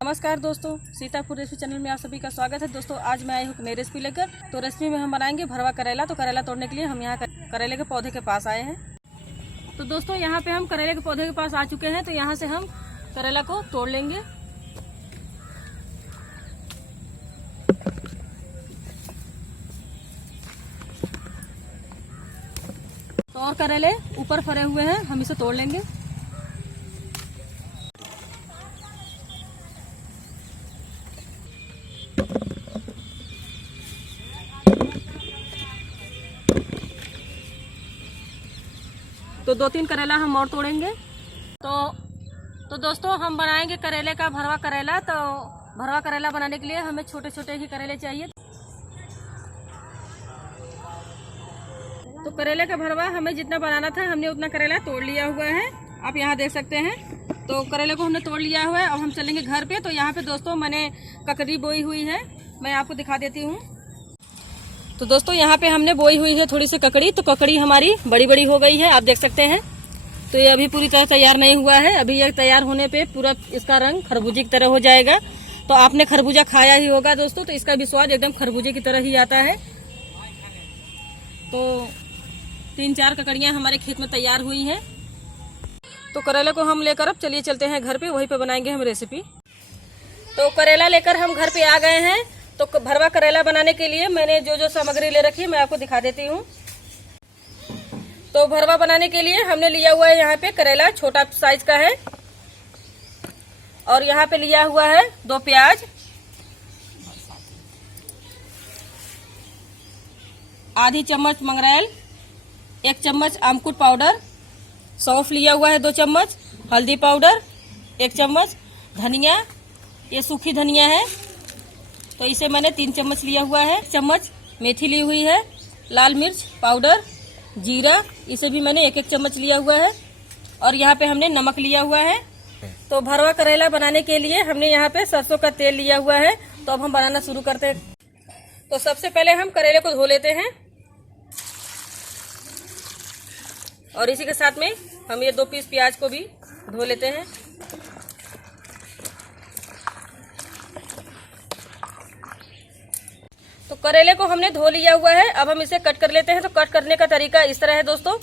नमस्कार दोस्तों, Sitapur recipe channel में आप सभी का स्वागत है। दोस्तों आज मैं आई हूँ नई रेसिपी लेकर। तो रेसिपी में हम बनाएंगे भरवा करेला। तो करेला तोड़ने के लिए हम यहाँ करेले के पौधे के पास आए हैं। तो दोस्तों यहाँ पे हम करेले के पौधे के पास आ चुके हैं। तो यहाँ से हम करेला को तोड़ लेंगे। तो और करेले ऊपर फरे हुए हैं, हम इसे तोड़ लेंगे। तो 2-3 करेला हम और तोड़ेंगे। तो दोस्तों हम बनाएंगे करेले का भरवा करेला। तो भरवा करेला बनाने के लिए हमें छोटे छोटे ही करेले चाहिए। तो करेले का भरवा हमें जितना बनाना था हमने उतना करेला तोड़ लिया हुआ है, आप यहाँ देख सकते हैं। तो करेले को हमने तोड़ लिया हुआ है। अब हम चलेंगे घर पे। तो यहाँ पे दोस्तों मैंने ककड़ी बोई हुई है, मैं आपको दिखा देती हूँ। तो दोस्तों यहाँ पे हमने बोई हुई है थोड़ी सी ककड़ी। तो ककड़ी हमारी बड़ी बड़ी हो गई है, आप देख सकते हैं। तो ये अभी पूरी तरह तैयार नहीं हुआ है। अभी ये तैयार होने पे पूरा इसका रंग खरबूजे की तरह हो जाएगा। तो आपने खरबूजा खाया ही होगा दोस्तों, तो इसका भी स्वाद एकदम खरबूजे की तरह ही आता है। तो 3-4 ककड़ियाँ हमारे खेत में तैयार हुई हैं। तो करेले को हम लेकर अब चलिए चलते हैं घर पे, वहीं पे बनाएंगे हम रेसिपी। तो करेला लेकर हम घर पे आ गए हैं। तो भरवा करेला बनाने के लिए मैंने जो जो सामग्री ले रखी है मैं आपको दिखा देती हूँ। तो भरवा बनाने के लिए हमने लिया हुआ है यहाँ पे करेला, छोटा साइज का है। और यहाँ पे लिया हुआ है 2 प्याज, आधी चम्मच मंगरेल, 1 चम्मच आमचूर पाउडर, सौंफ लिया हुआ है 2 चम्मच, हल्दी पाउडर 1 चम्मच, धनिया, ये सूखी धनिया है तो इसे मैंने 3 चम्मच लिया हुआ है, 1 चम्मच मेथी ली हुई है, लाल मिर्च पाउडर, जीरा, इसे भी मैंने 1-1 चम्मच लिया हुआ है। और यहाँ पे हमने नमक लिया हुआ है। तो भरवा करेला बनाने के लिए हमने यहाँ पे सरसों का तेल लिया हुआ है। तो अब हम बनाना शुरू करते हैं। तो सबसे पहले हम करेले को धो लेते हैं और इसी के साथ में हम ये 2 पीस प्याज को भी धो लेते हैं। तो करेले को हमने धो लिया हुआ है। अब हम इसे कट कर लेते हैं। तो कट करने का तरीका इस तरह है दोस्तों।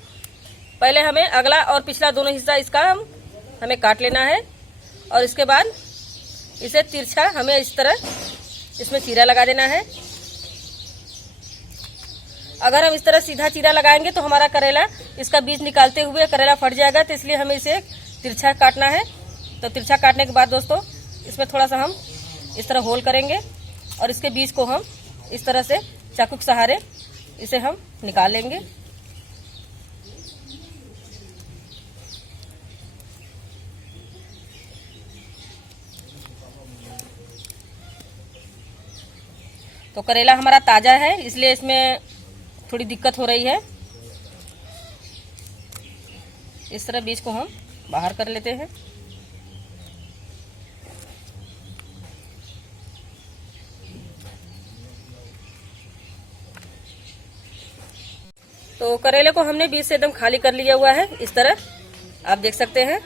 पहले हमें अगला और पिछला दोनों हिस्सा इसका हमें काट लेना है और इसके बाद इसे तिरछा हमें इस तरह इसमें चीरा लगा देना है। अगर हम इस तरह सीधा चीरा लगाएंगे तो हमारा करेला इसका बीज निकालते हुए करेला फट जाएगा। तो इसलिए हमें इसे तिरछा काटना है। तो तिरछा काटने के बाद दोस्तों इसमें थोड़ा सा हम इस तरह होल करेंगे और इसके बीज को हम इस तरह से चाकू के सहारे इसे हम निकाल लेंगे। तो करेला हमारा ताजा है इसलिए इसमें थोड़ी दिक्कत हो रही है। इस तरह बीज को हम बाहर कर लेते हैं। तो करेले को हमने बीज से एकदम खाली कर लिया हुआ है, इस तरह आप देख सकते हैं।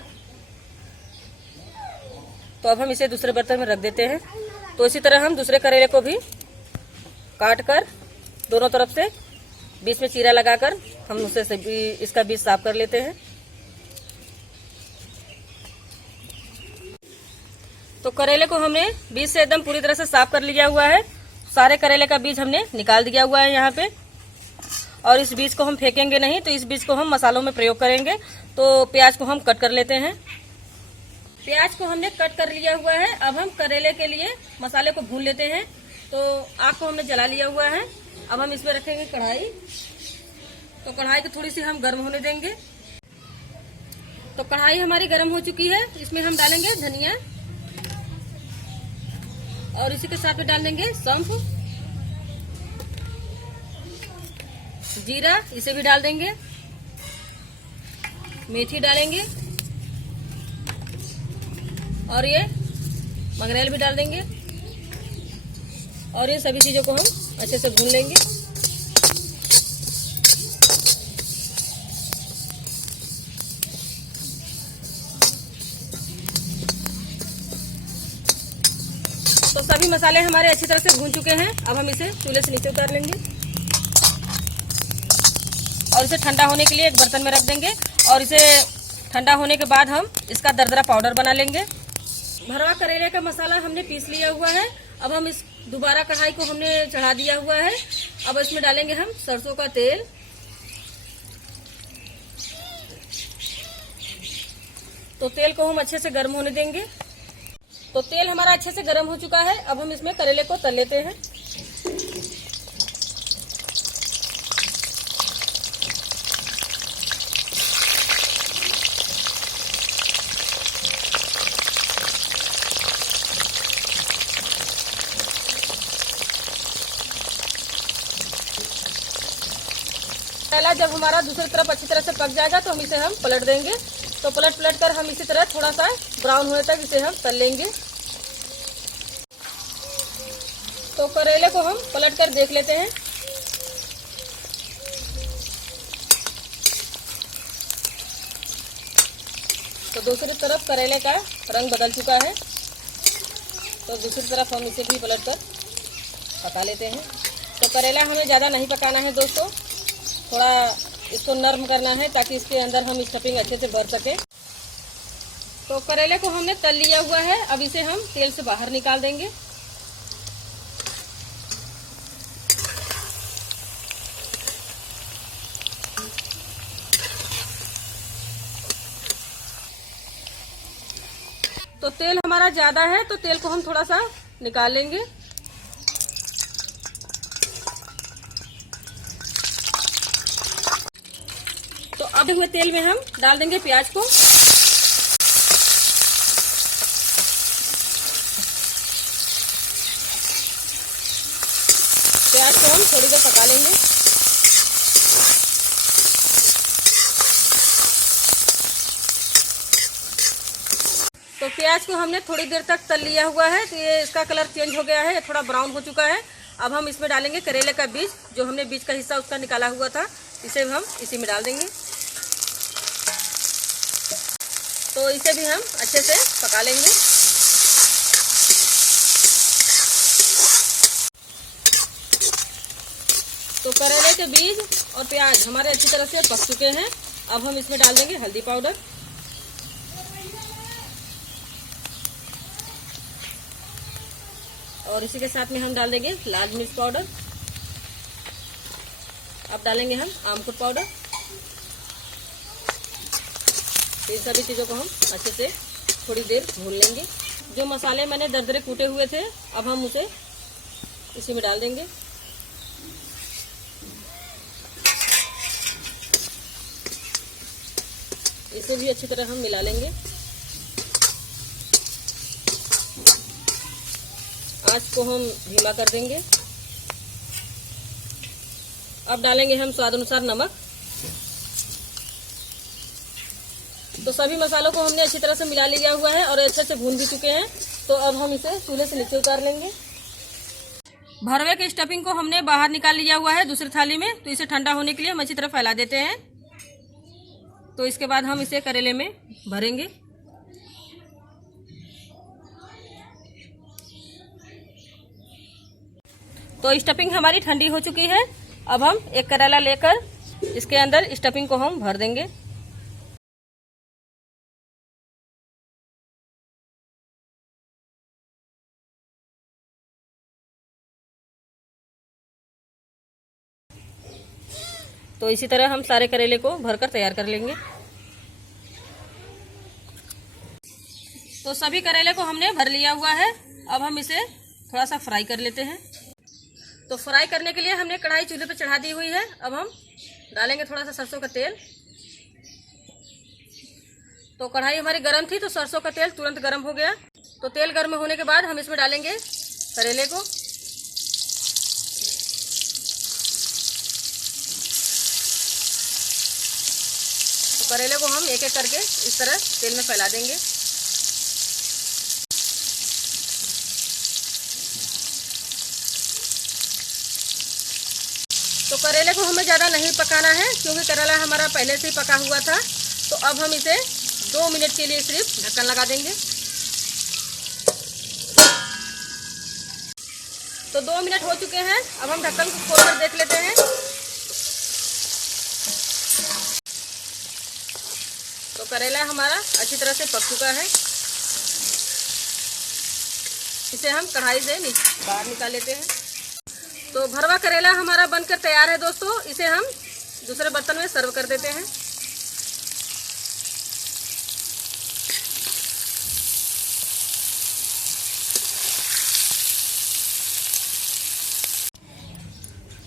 तो अब हम इसे दूसरे बर्तन में रख देते हैं। तो इसी तरह हम दूसरे करेले को भी काट कर दोनों तरफ से बीच में चीरा लगाकर हम उसे इसका बीज साफ कर लेते हैं। तो करेले को हमने बीज से एकदम पूरी तरह से साफ कर लिया हुआ है। सारे करेले का बीज हमने निकाल दिया हुआ है यहाँ पे। और इस बीज को हम फेंकेंगे नहीं, तो इस बीज को हम मसालों में प्रयोग करेंगे। तो प्याज को हम कट कर लेते हैं। प्याज को हमने कट कर लिया हुआ है। अब हम करेले के लिए मसाले को भून लेते हैं। तो आग को हमने जला लिया हुआ है। अब हम इसमें रखेंगे कढ़ाई। तो कढ़ाई को थोड़ी सी हम गर्म होने देंगे। तो कढ़ाई हमारी गर्म हो चुकी है। इसमें हम डालेंगे धनिया और इसी के साथ में डाल देंगे सौंफ, जीरा, इसे भी डाल देंगे, मेथी डालेंगे और ये मंगरेल भी डाल देंगे और ये सभी चीजों को हम अच्छे से भून लेंगे। तो सभी मसाले हमारे अच्छी तरह से भून चुके हैं। अब हम इसे चूल्हे से नीचे उतार लेंगे और इसे ठंडा होने के लिए एक बर्तन में रख देंगे और इसे ठंडा होने के बाद हम इसका दरदरा पाउडर बना लेंगे। भरवा करेले का मसाला हमने पीस लिया हुआ है। अब हम इस दोबारा कढ़ाई को हमने चढ़ा दिया हुआ है। अब इसमें डालेंगे हम सरसों का तेल। तो तेल को हम अच्छे से गर्म होने देंगे। तो तेल हमारा अच्छे से गर्म हो चुका है। अब हम इसमें करेले को तल लेते हैं। करेला जब हमारा दूसरी तरफ अच्छी तरह से पक जाएगा तो हम इसे हम पलट देंगे। तो पलट कर हम इसी तरह थोड़ा सा ब्राउन होने तक इसे हम तल लेंगे। तो करेले को हम पलट कर देख लेते हैं। तो दूसरी तरफ करेले का रंग बदल चुका है। तो दूसरी तरफ हम इसे भी पलट कर पका लेते हैं। तो करेला हमें ज़्यादा नहीं पकाना है दोस्तों, थोड़ा इसको नरम करना है ताकि इसके अंदर हम स्टफिंग अच्छे से भर सके। तो करेले को हमने तल लिया हुआ है। अब इसे हम तेल से बाहर निकाल देंगे। तो तेल हमारा ज्यादा है तो तेल को हम थोड़ा सा निकाल लेंगे। तो अब हुए तेल में हम डाल देंगे प्याज को। प्याज को हम थोड़ी देर पका लेंगे। तो प्याज को हमने थोड़ी देर तक तल लिया हुआ है। तो ये इसका कलर चेंज हो गया है, थोड़ा ब्राउन हो चुका है। अब हम इसमें डालेंगे करेले का बीज, जो हमने बीज का हिस्सा उसका निकाला हुआ था, इसे हम इसी में डाल देंगे। तो इसे भी हम अच्छे से पका लेंगे। तो करेले के बीज और प्याज हमारे अच्छी तरह से पक चुके हैं। अब हम इसमें डाल देंगे हल्दी पाउडर और इसी के साथ में हम डाल देंगे लाल मिर्च पाउडर। अब डालेंगे हम आमचूर पाउडर। इन सभी चीज़ों को हम अच्छे से थोड़ी देर भून लेंगे। जो मसाले मैंने दरदरे कूटे हुए थे अब हम उसे इसी में डाल देंगे। इसे भी अच्छी तरह हम मिला लेंगे। आंच को हम धीमा कर देंगे। अब डालेंगे हम स्वाद अनुसार नमक। तो सभी मसालों को हमने अच्छी तरह से मिला लिया हुआ है और अच्छे से भून भी चुके हैं। तो अब हम इसे चूल्हे से नीचे उतार लेंगे। भरवे के स्टफिंग को हमने बाहर निकाल लिया हुआ है दूसरी थाली में। तो इसे ठंडा होने के लिए हम अच्छी तरह फैला देते हैं। तो इसके बाद हम इसे करेले में भरेंगे। तो स्टफिंग हमारी ठंडी हो चुकी है। अब हम एक करेला लेकर इसके अंदर स्टफिंग को हम भर देंगे। तो इसी तरह हम सारे करेले को भरकर तैयार कर लेंगे। तो सभी करेले को हमने भर लिया हुआ है। अब हम इसे थोड़ा सा फ्राई कर लेते हैं। तो फ्राई करने के लिए हमने कढ़ाई चूल्हे पर चढ़ा दी हुई है। अब हम डालेंगे थोड़ा सा सरसों का तेल। तो कढ़ाई हमारी गर्म थी तो सरसों का तेल तुरंत गर्म हो गया। तो तेल गर्म होने के बाद हम इसमें डालेंगे करेले को। तो करेले को हम एक एक करके इस तरह तेल में फैला देंगे। तो करेले को हमें ज़्यादा नहीं पकाना है क्योंकि करेला हमारा पहले से ही पका हुआ था। तो अब हम इसे 2 मिनट के लिए सिर्फ ढक्कन लगा देंगे। तो 2 मिनट हो चुके हैं। अब हम ढक्कन को खोलकर देख लेते हैं। तो करेला हमारा अच्छी तरह से पक चुका है। इसे हम कढ़ाई से बाहर निकाल लेते हैं। तो भरवा करेला हमारा बनकर तैयार है दोस्तों। इसे हम दूसरे बर्तन में सर्व कर देते हैं।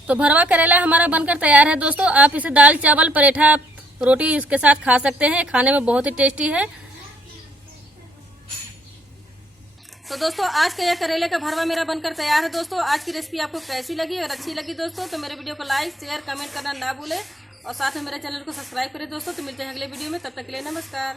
तो भरवा करेला हमारा बनकर तैयार है दोस्तों। आप इसे दाल चावल पराठा रोटी इसके साथ खा सकते हैं। खाने में बहुत ही टेस्टी है। तो दोस्तों आज का यह करेले का भरवा मेरा बनकर तैयार है दोस्तों। आज की रेसिपी आपको कैसी लगी? अगर अच्छी लगी दोस्तों तो मेरे वीडियो को लाइक शेयर कमेंट करना ना भूलें और साथ में मेरे चैनल को सब्सक्राइब करें दोस्तों। तो मिलते हैं अगले वीडियो में, तब तक के लिए नमस्कार।